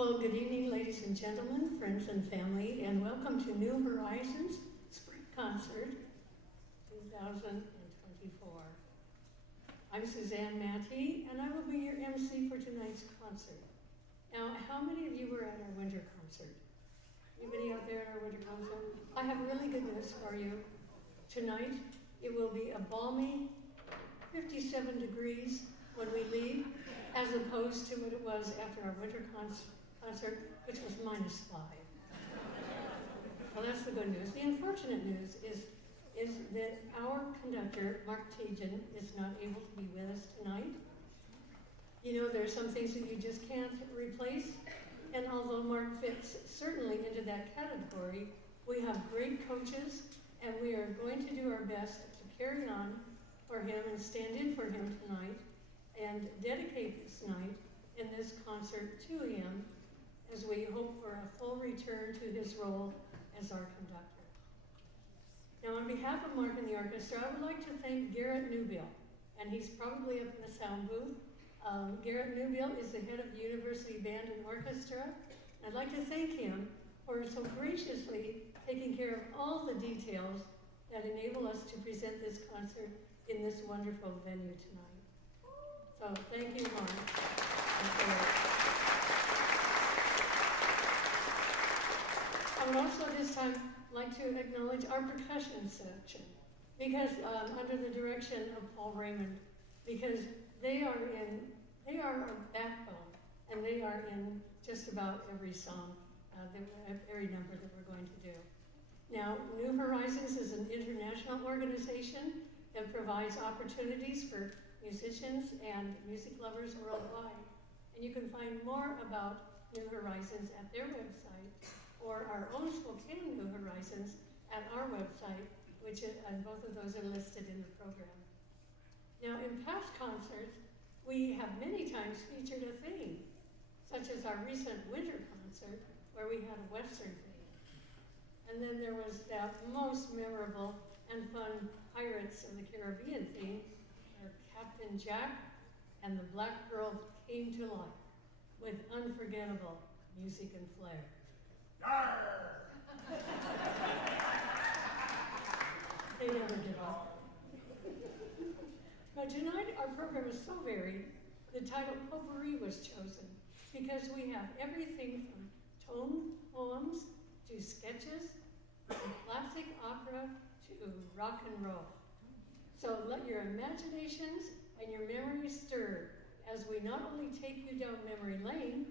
Well, good evening, ladies and gentlemen, friends and family, and welcome to New Horizons Spring Concert 2024. I'm Suzanne Matty, and I will be your MC for tonight's concert. Now, how many of you were at our winter concert? Anybody out there at our winter concert? I have really good news for you. Tonight, it will be a balmy 57 degrees when we leave, as opposed to what it was after our winter concert, which was -5. Well, that's the good news. The unfortunate news is that our conductor, Mark Tejan, is not able to be with us tonight. You know, there are some things that you just can't replace, and although Mark fits certainly into that category, we have great coaches, and we are going to do our best to carry on for him and stand in for him tonight and dedicate this night in this concert to him as we hope for a full return to his role as our conductor. Now, on behalf of Mark and the orchestra, I would like to thank Garrett Newbill, and he's probably up in the sound booth. Garrett Newbill is the head of the University Band and Orchestra. I'd like to thank him for so graciously taking care of all the details that enable us to present this concert in this wonderful venue tonight. So thank you, Mark. I would also at this time like to acknowledge our percussion section, because under the direction of Paul Raymond, because they are our backbone, and they are in just about every song, every number that we're going to do. Now, New Horizons is an international organization that provides opportunities for musicians and music lovers worldwide. And you can find more about New Horizons at their website, or our own Spokane New Horizons at our website, and both of those are listed in the program. Now, in past concerts, we have many times featured a theme, such as our recent winter concert, where we had a Western theme. And then there was that most memorable and fun Pirates of the Caribbean theme, where Captain Jack and the Black Girl came to life with unforgettable music and flair. Yarr! They never give up. But tonight our program is so varied, the title Potpourri was chosen because we have everything from tone poems to sketches, from classic opera to rock and roll. So let your imaginations and your memories stir as we not only take you down memory lane,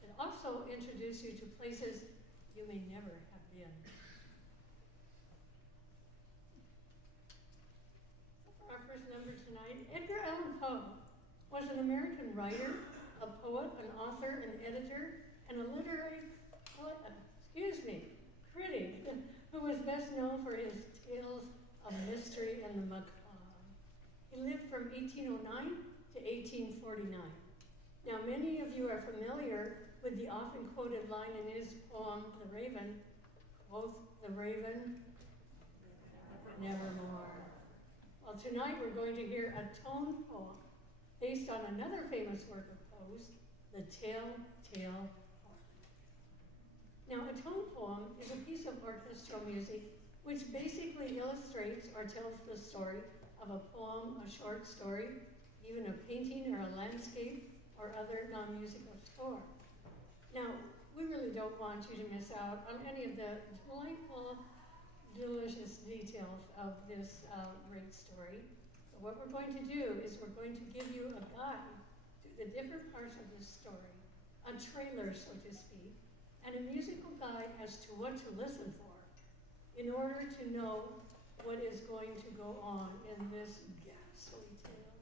but also introduce you to places you may never have been. For our first number tonight, Edgar Allan Poe was an American writer, a poet, an author, an editor, and a literary critic who was best known for his tales of mystery and the macabre. He lived from 1809 to 1849. Now, many of you are familiar with the often quoted line in his poem, The Raven, quoth the raven, nevermore. Well, tonight we're going to hear a tone poem based on another famous work of Poe's, The Tell-Tale Heart. Now, a tone poem is a piece of orchestral music which basically illustrates or tells the story of a poem, a short story, even a painting or a landscape, or other non-musical score. Now, we really don't want you to miss out on any of the delightful, delicious details of this great story. So what we're going to do is we're going to give you a guide to the different parts of this story, a trailer, so to speak, and a musical guide as to what to listen for in order to know what is going to go on in this ghastly tale.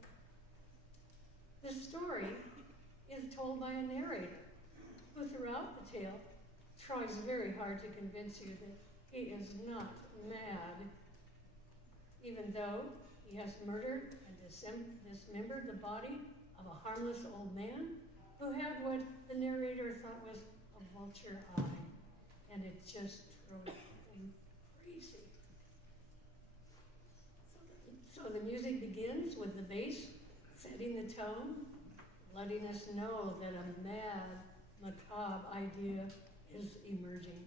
The story is told by a narrator who throughout the tale tries very hard to convince you that he is not mad, even though he has murdered and dismembered the body of a harmless old man who had what the narrator thought was a vulture eye, and it just drove him crazy. So the music begins with the bass setting the tone, letting us know that a mad, macabre idea is emerging.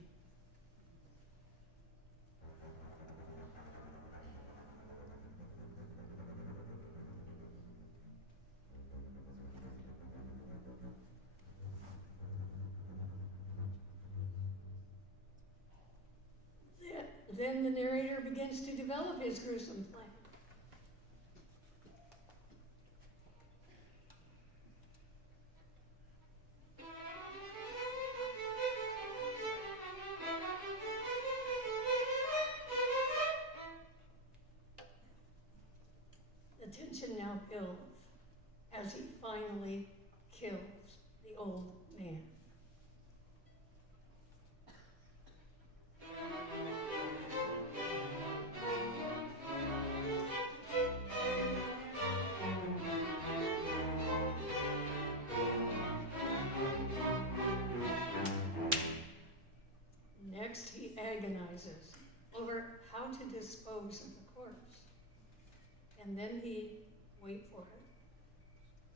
Then the narrator begins to develop his gruesome plan. The tension now builds as he finally kills the old man. Next, he agonizes over how to dispose of the corpse. And then he, wait for it,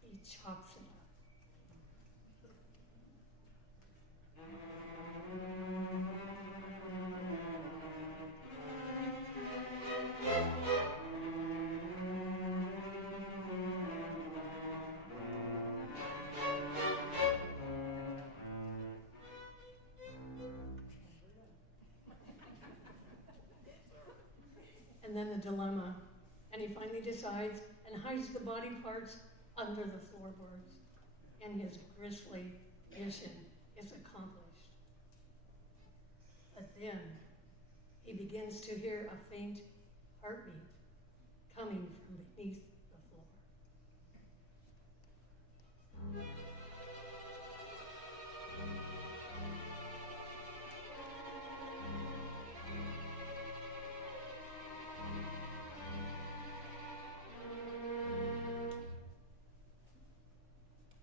he chops it up. And then the dilemma, and he finally decides and hides the body parts under the floorboards, and his grisly mission is accomplished. But then he begins to hear a faint heartbeat coming from beneath the floor.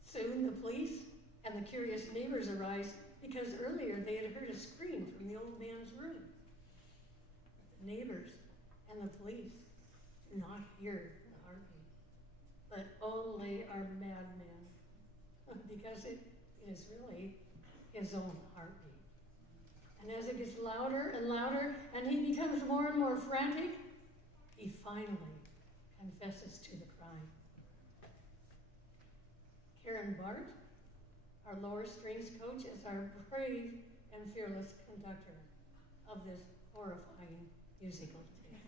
Soon the police and the curious neighbors arise because earlier they had heard a scream from the old man's room. The neighbors and the police do not hear the heartbeat, but only our madman, because it is really his own heartbeat. And as it gets louder and louder, and he becomes more and more frantic, he finally confesses to the crime. Karen Bart, our lower strings coach, is our brave and fearless conductor of this horrifying musical tale.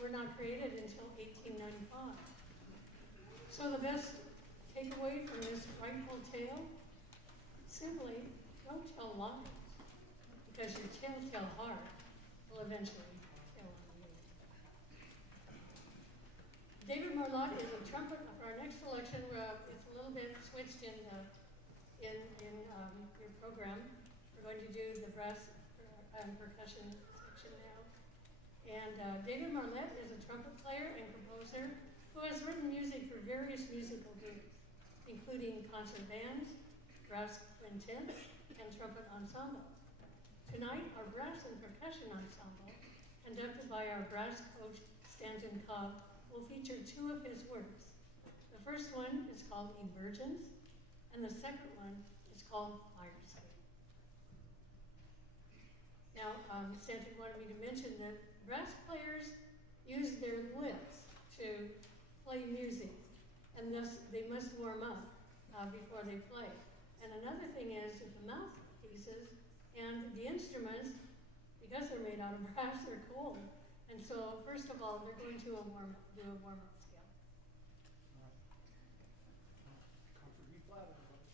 were not created until 1895. So the best takeaway from this frightful tale, simply don't tell lies, because your telltale heart will eventually tell on you. David Marlotte is a trumpet for our next selection. It's a little bit switched in your program. We're going to do the brass and percussion section now. And David Marlotte is a trumpet player and composer who has written music for various musical groups, including concert bands, brass quintets, and trumpet ensembles. Tonight, our brass and percussion ensemble, conducted by our brass coach, Stanton Cobb, will feature two of his works. The first one is called Emergence, and the second one is called Fire Escape. Now, Stanton wanted me to mention that brass players use their lips to play music, and thus they must warm up before they play. And another thing is that the mouthpieces and the instruments, because they're made out of brass, they're cold. And so, first of all, they're going to do a warm-up scale. Comfort me flat, everybody.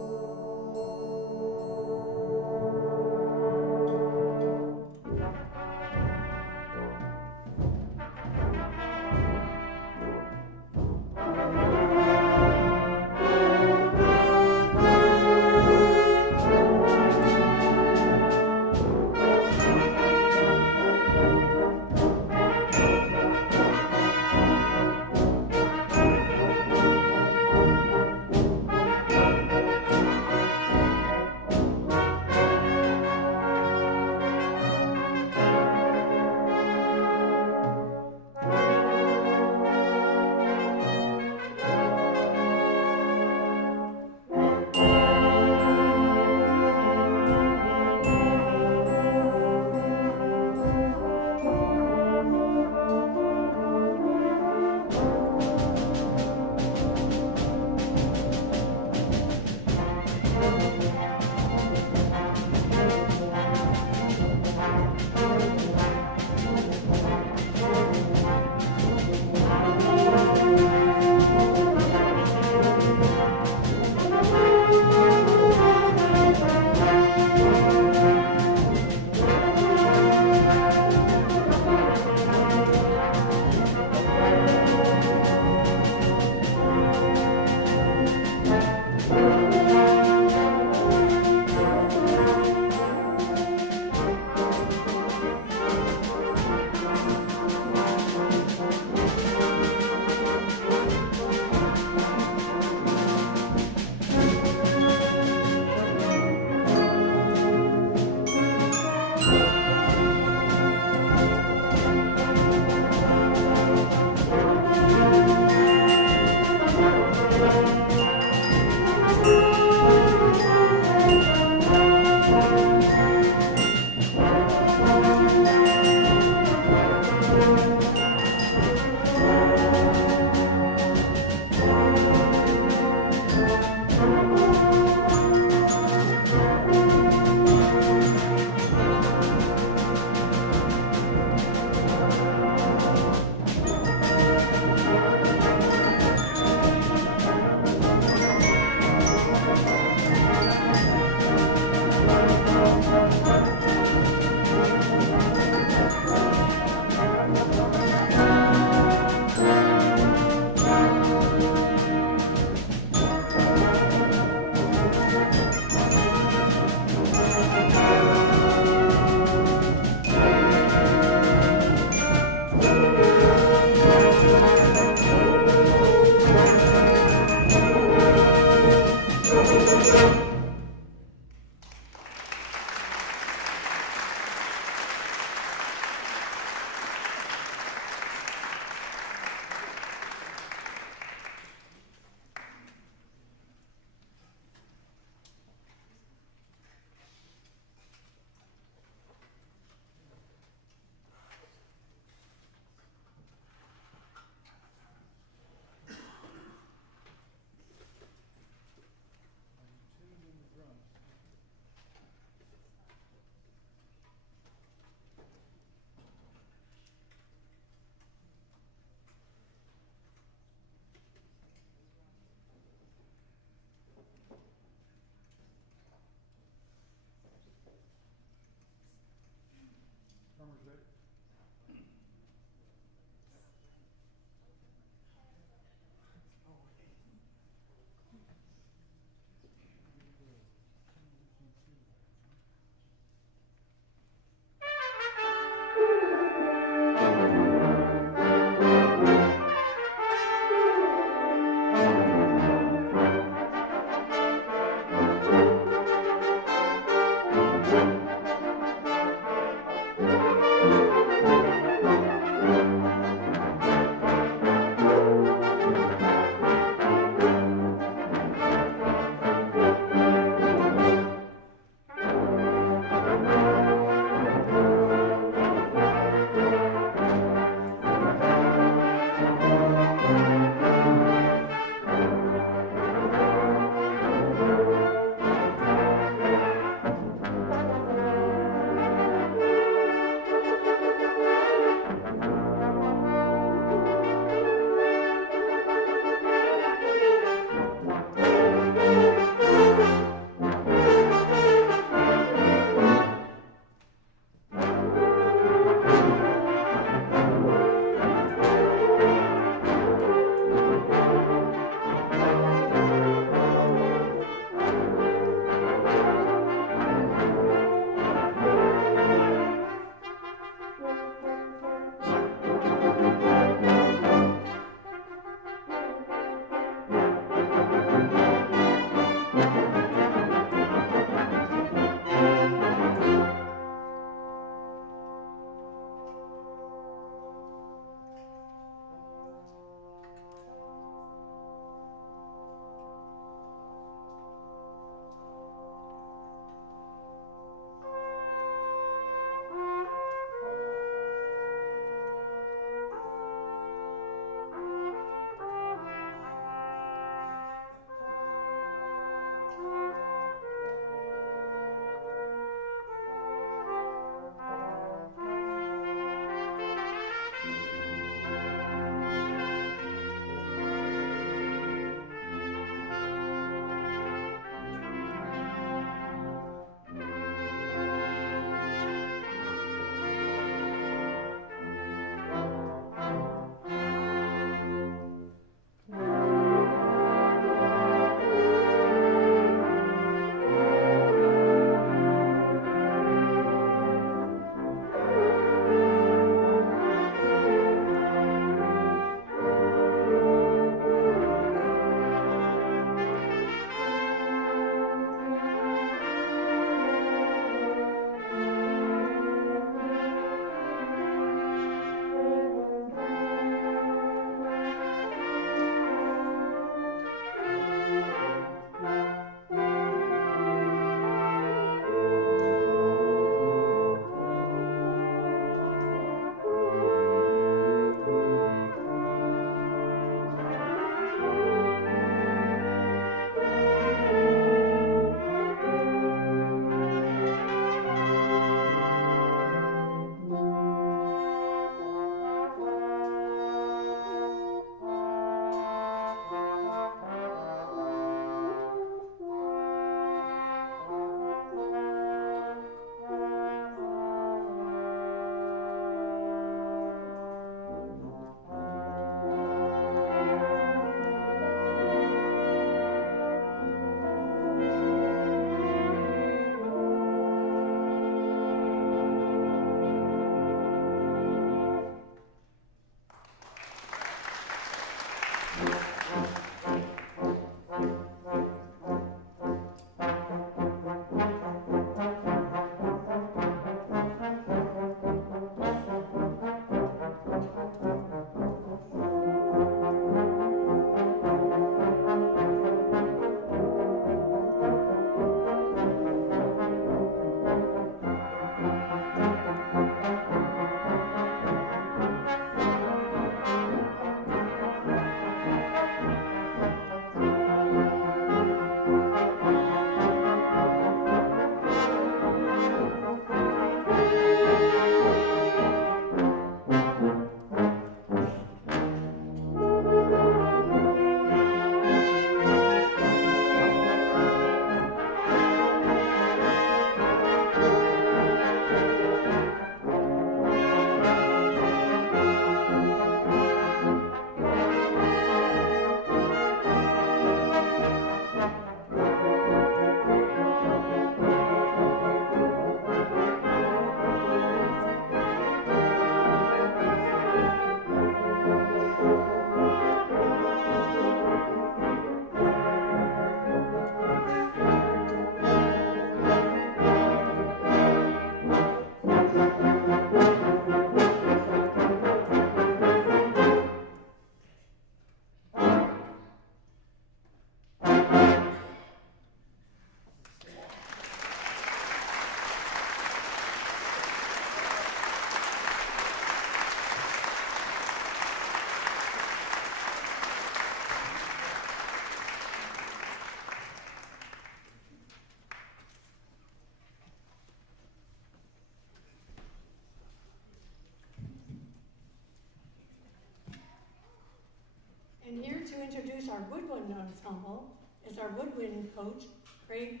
to introduce our woodwind ensemble is our woodwind coach, Craig.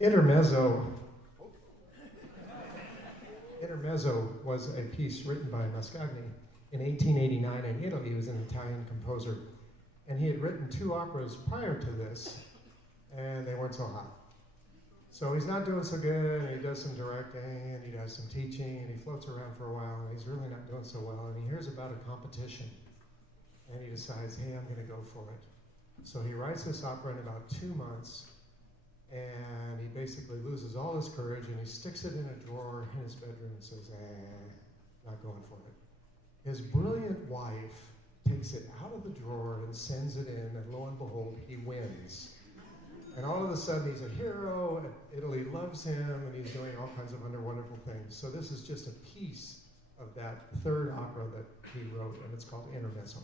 Intermezzo was a piece written by Mascagni in 1889 in Italy. He was an Italian composer. And he had written 2 operas prior to this, and they weren't so hot. So he's not doing so good, and he does some directing, and he does some teaching, and he floats around for a while, and he's really not doing so well. And he hears about a competition, and he decides, hey, I'm going to go for it. So he writes this opera in about 2 months, and he basically loses all his courage, and he sticks it in a drawer in his bedroom and says, not going for it. His brilliant wife takes it out of the drawer and sends it in, and lo and behold, he wins. And all of a sudden, he's a hero, and Italy loves him, and he's doing all kinds of wonderful things. So this is just a piece of that 3rd opera that he wrote, and it's called Intermezzo.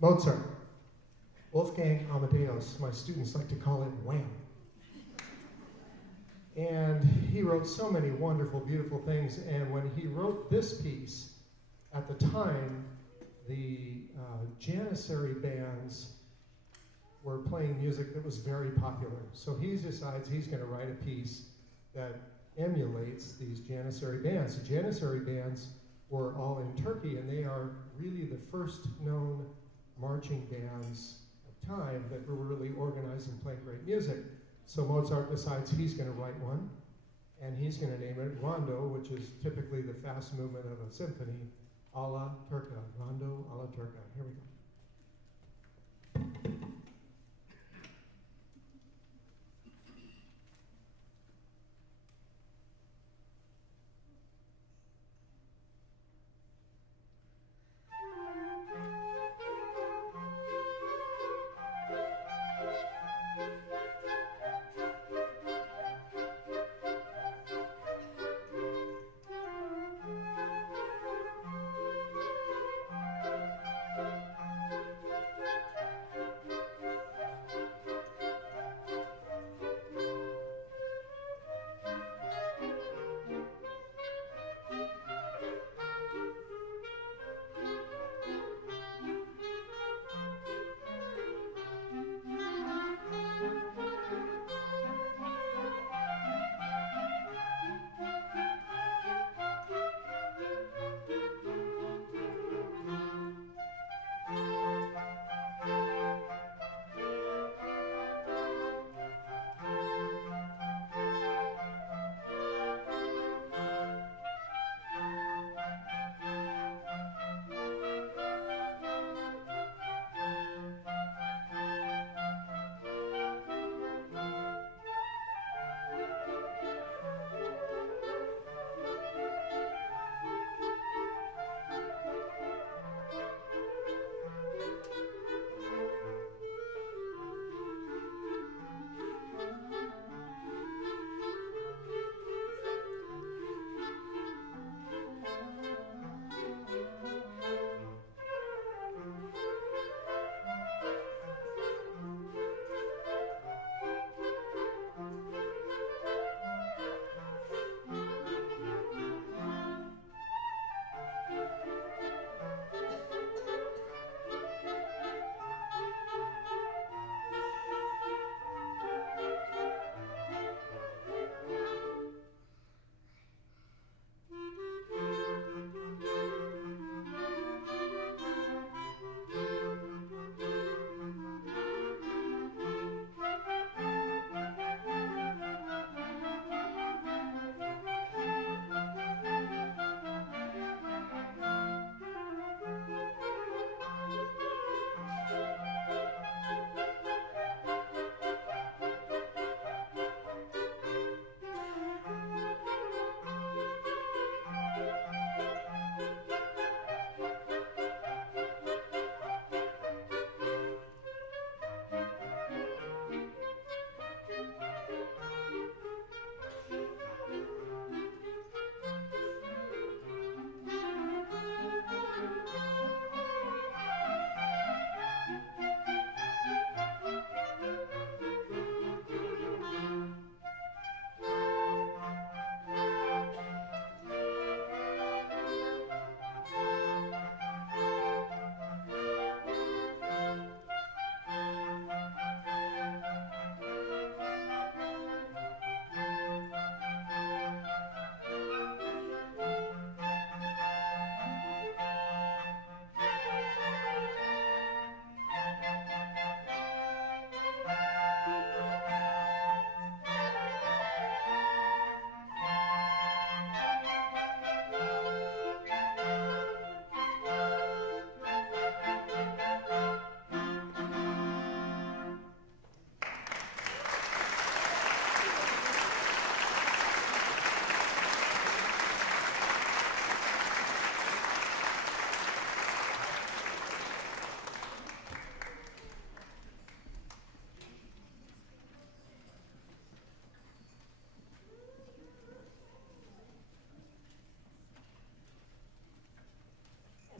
Mozart. Wolfgang Amadeus, my students like to call it Wham. And he wrote so many wonderful, beautiful things. And when he wrote this piece, at the time, the Janissary bands were playing music that was very popular. So he decides he's going to write a piece that emulates these Janissary bands. The Janissary bands were all in Turkey, and they are really the first known marching bands of time that were really organized and playing great music. So Mozart decides he's going to write one, and he's going to name it Rondo, which is typically the fast movement of a symphony, alla turca, Rondo alla turca. Here we go.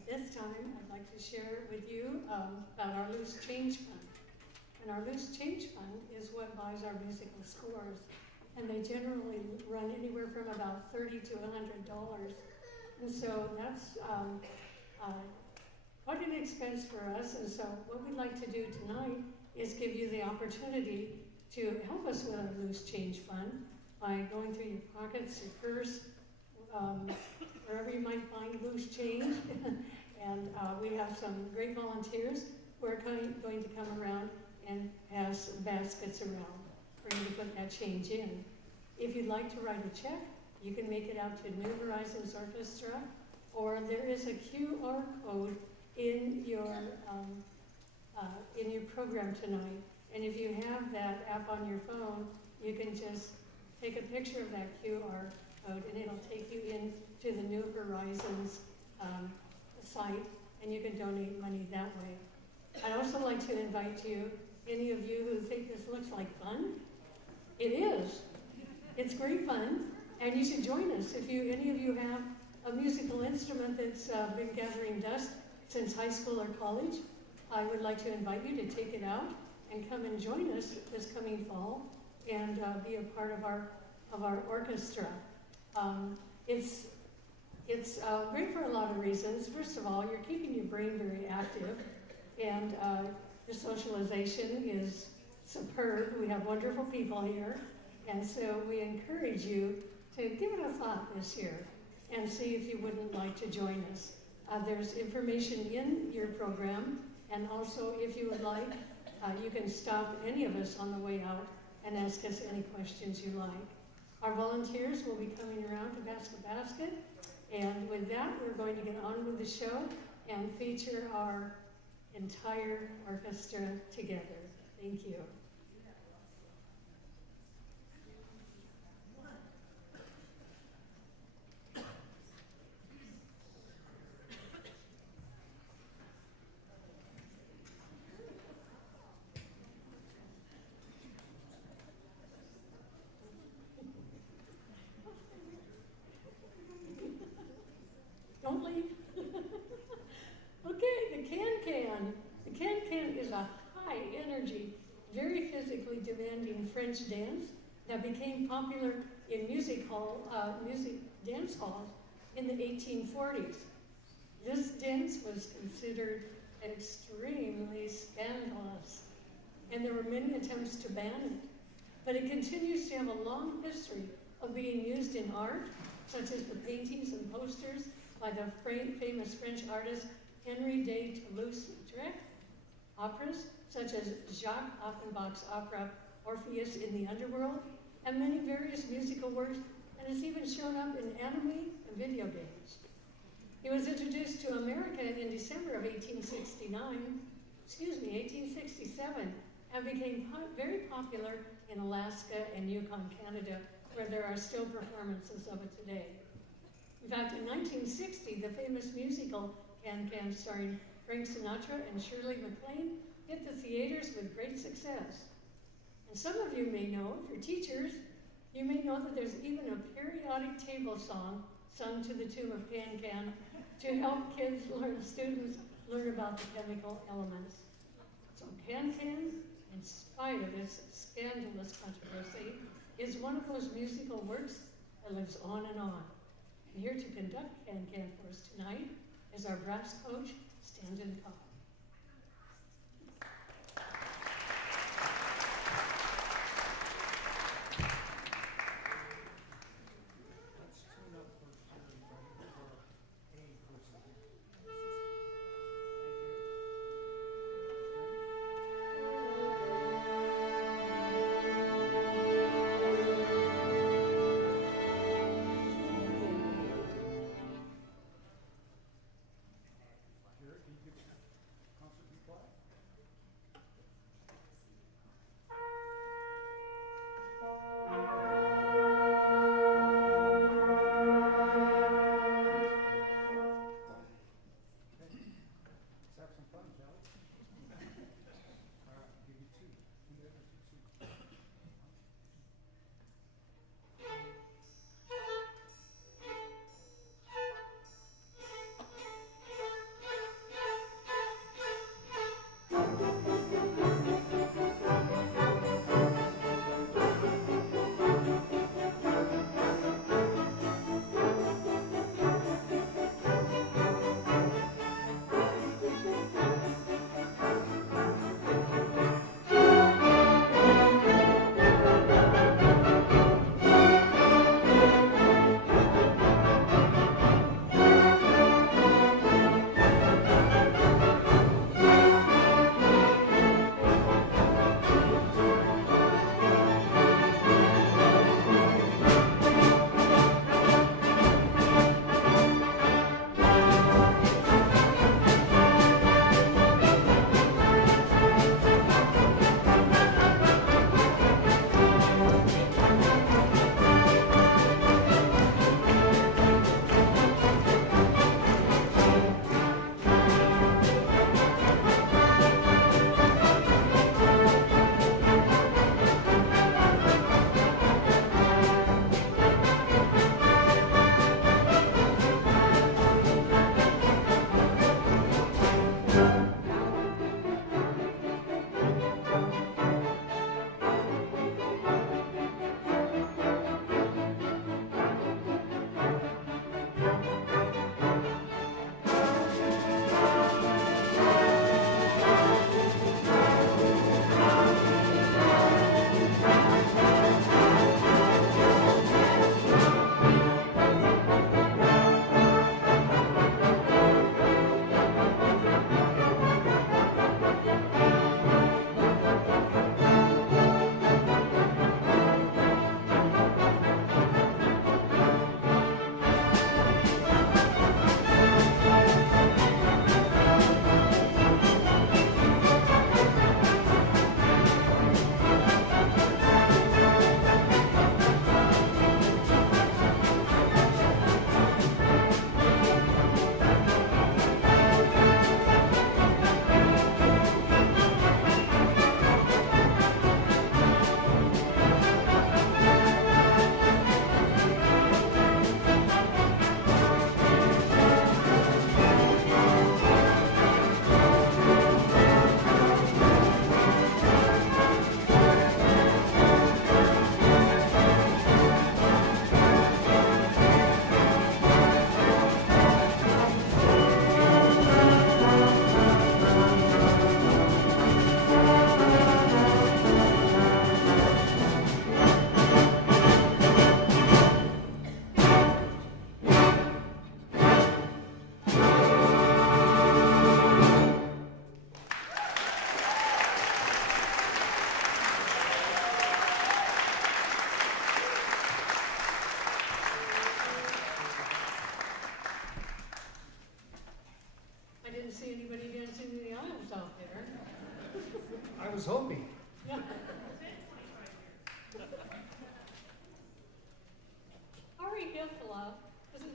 This time, I'd like to share with you about our loose change fund. And our loose change fund is what buys our musical scores. And they generally run anywhere from about $30 to $100. And so that's quite an expense for us. And so what we'd like to do tonight is give you the opportunity to help us with our loose change fund by going through your pockets, your purse, wherever you might find loose change. And we have some great volunteers who are going to come around and pass baskets around for you to put that change in. If you'd like to write a check, you can make it out to New Horizons Orchestra, or there is a QR code in your program tonight. And if you have that app on your phone, you can just take a picture of that QR code and it'll take you in to the New Horizons site, and you can donate money that way. I'd also like to invite you, any of you who think this looks like fun, it is. It's great fun, and you should join us. If any of you have a musical instrument that's been gathering dust since high school or college, I would like to invite you to take it out and come and join us this coming fall and be a part of our orchestra. It's great for a lot of reasons. First of all, you're keeping your brain very active, and your socialization is superb. We have wonderful people here, and so we encourage you to give it a thought this year and see if you wouldn't like to join us. There's information in your program, and also if you would like, you can stop any of us on the way out and ask us any questions you like. Our volunteers will be coming around to pass the basket, and with that, we're going to get on with the show and feature our entire orchestra together. Thank you. Don't leave. Okay, the can-can. The can-can is a high-energy, very physically demanding French dance that became popular in music dance halls in the 1840s. This dance was considered extremely scandalous, and there were many attempts to ban it. But it continues to have a long history of being used in art, such as the paintings and posters by the famous French artist Henri de Toulouse-Lautrec, operas such as Jacques Offenbach's opera Orpheus in the Underworld, and many various musical works, and has even shown up in anime and video games. It was introduced to America in December of 1867, and became very popular in Alaska and Yukon, Canada, where there are still performances of it today. In fact, in 1960, the famous musical Can-Can starring Frank Sinatra and Shirley MacLaine hit the theaters with great success. And some of you may know, if you're teachers, you may know that there's even a periodic table song sung to the tune of Can-Can to help students learn about the chemical elements. So Can-Can, in spite of its scandalous controversy, is one of those musical works that lives on and on. And here to conduct Can-Can for us tonight is our brass coach, Stanton Cobb. Let's tune up first here, everybody, for A person. Garrett, can you give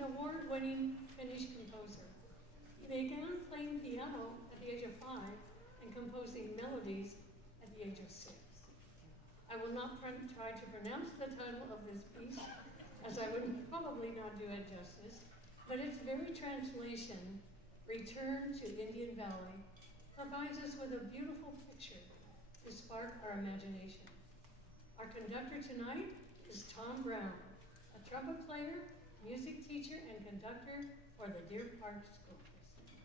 an award-winning Finnish composer. He began playing piano at the age of 5 and composing melodies at the age of 6. I will not try to pronounce the title of this piece, as I would probably not do it justice, but its very translation, Return to Indian Valley, provides us with a beautiful picture to spark our imagination. Our conductor tonight is Tom Brown, a trumpet player, music teacher, and conductor for the Deer Park School District.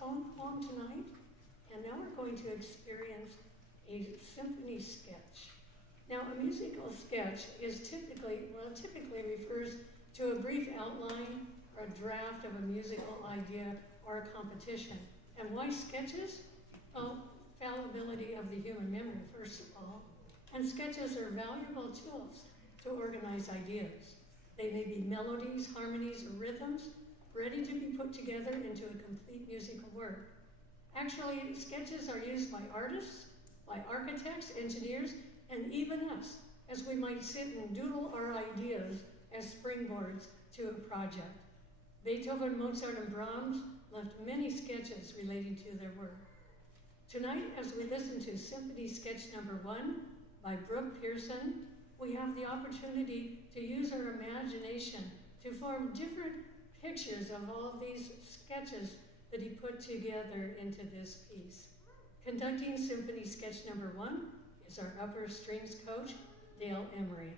Tone poem tonight, and now we're going to experience a symphony sketch. Now, a musical sketch is typically refers to a brief outline or a draft of a musical idea or a composition. And why sketches? Well, fallibility of the human memory, first of all. And sketches are valuable tools to organize ideas. They may be melodies, harmonies, or rhythms, ready to be put together into a complete musical work. Actually, sketches are used by artists, by architects, engineers, and even us, as we might sit and doodle our ideas as springboards to a project. Beethoven, Mozart, and Brahms left many sketches relating to their work. Tonight, as we listen to Symphony Sketch Number 1 by Brooke Pearson, we have the opportunity to use our imagination to form different pictures of all these sketches that he put together into this piece. Conducting Symphony Sketch Number 1 is our upper strings coach, Dale Emery.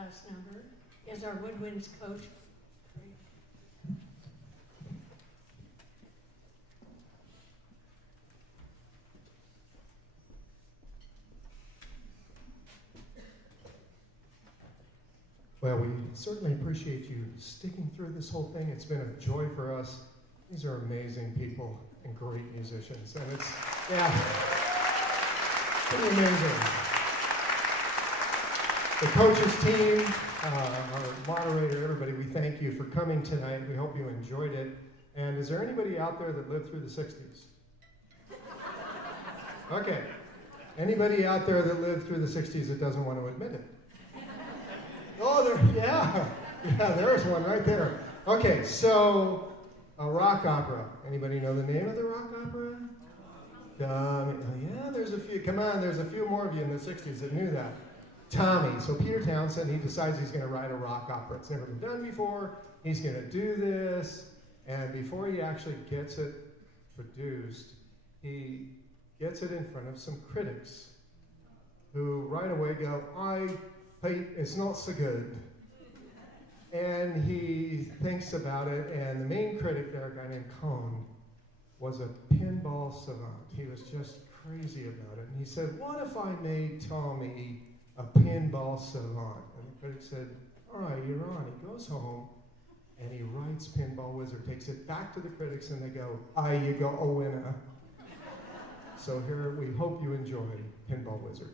last number is our woodwinds coach. Well, we certainly appreciate you sticking through this whole thing. It's been a joy for us. These are amazing people and great musicians. And it's, yeah, pretty amazing. The coaches team, our moderator, everybody, we thank you for coming tonight. We hope you enjoyed it. And is there anybody out there that lived through the 60s? Okay. Anybody out there that lived through the 60s that doesn't want to admit it? Oh, yeah, there's one right there. Okay, so a rock opera. Anybody know the name of the rock opera? Yeah, there's a few. Come on, there's a few more of you in the 60s that knew that. Tommy. So Peter Townsend, he decides he's going to write a rock opera. It's never been done before. He's going to do this. And before he actually gets it produced, he gets it in front of some critics who right away go, it's not so good. And he thinks about it, and the main critic there, a guy named Cohn, was a pinball savant. He was just crazy about it. And he said, what if I made Tommy a pinball savant? And the critic said, all right, you're on. He goes home, and he writes Pinball Wizard, takes it back to the critics, and they go, you got a winner. So here, we hope you enjoy Pinball Wizard.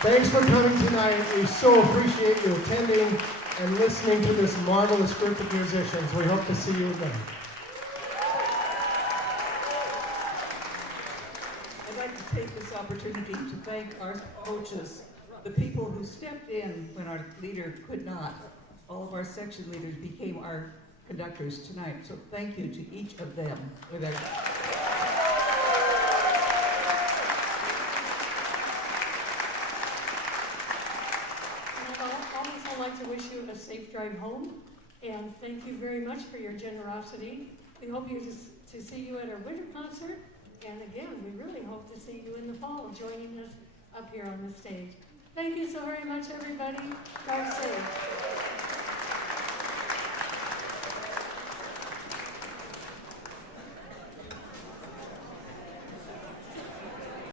Thanks for coming tonight. We so appreciate you attending and listening to this marvelous group of musicians. We hope to see you again. I'd like to take this opportunity to thank our coaches, the people who stepped in when our leader could not. All of our section leaders became our conductors tonight, so thank you to each of them for their... I'd like to wish you a safe drive home, and thank you very much for your generosity. We hope to see you at our winter concert, and again, we really hope to see you in the fall joining us up here on the stage. Thank you so very much, everybody. Drive safe.